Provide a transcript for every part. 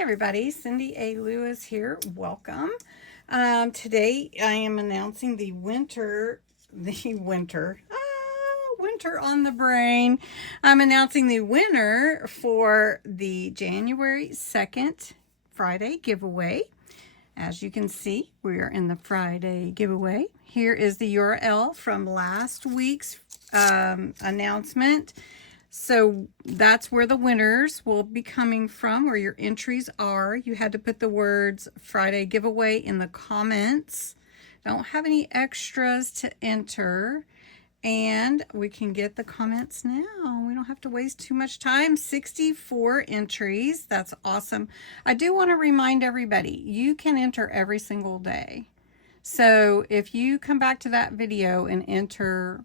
everybody, CindyALewis here. Welcome. Today I am announcing the winter on the brain. I'm announcing the winner for the January 2nd Friday giveaway. As you can see, we are in the Friday giveaway. Here is the URL from last week's announcement. So that's where the winners will be coming from, where your entries are. You had to put the words Friday giveaway in the comments. Don't have any extras to enter. And we can get the comments now. We don't have to waste too much time. 64 entries. That's awesome. I do want to remind everybody, you can enter every single day. So if you come back to that video and enter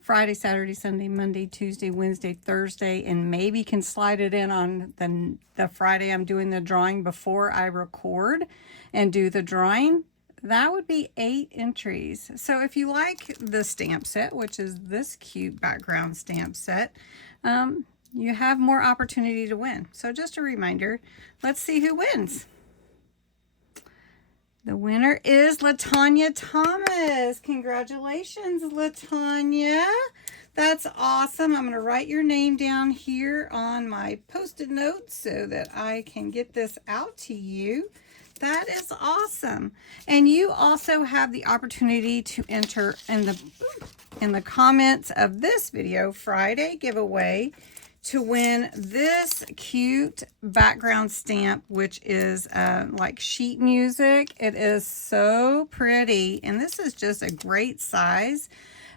Friday, Saturday, Sunday, Monday, Tuesday, Wednesday, Thursday, and maybe can slide it in on the Friday I'm doing the drawing before I record and do the drawing, that would be 8 entries. So if you like the stamp set, which is this cute background stamp set, you have more opportunity to win. So just a reminder, let's see who wins. The winner is LaTanya Thomas. Congratulations, LaTanya. That's awesome. I'm going to write your name down here on my Post-it notes so that I can get this out to you. That is awesome. And you also have the opportunity to enter in the comments of this video, Friday giveaway, to win this cute background stamp, which is like sheet music. It is so pretty, and this is just a great size,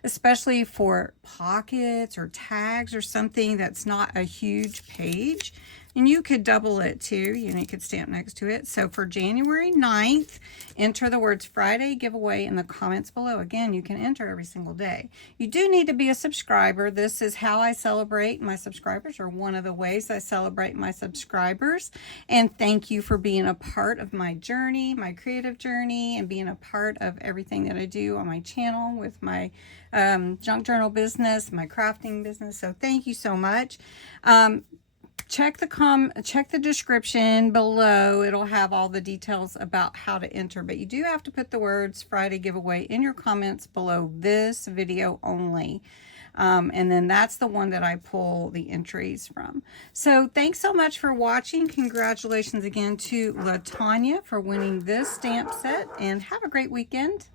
especially for pockets or tags or something that's not a huge page. And you could double it too, you could stamp next to it. So for January 9th, enter the words Friday giveaway in the comments below. Again, you can enter every single day. You do need to be a subscriber. This is how I celebrate my subscribers, or one of the ways I celebrate my subscribers. And thank you for being a part of my journey, my creative journey, and being a part of everything that I do on my channel with my junk journal business, my crafting business. So thank you so much. Check the description below. It'll have all the details about how to enter, but you do have to put the words Friday giveaway in your comments below this video only. And then that's the one that I pull the entries from. So thanks so much for watching. Congratulations again to LaTanya for winning this stamp set, and have a great weekend.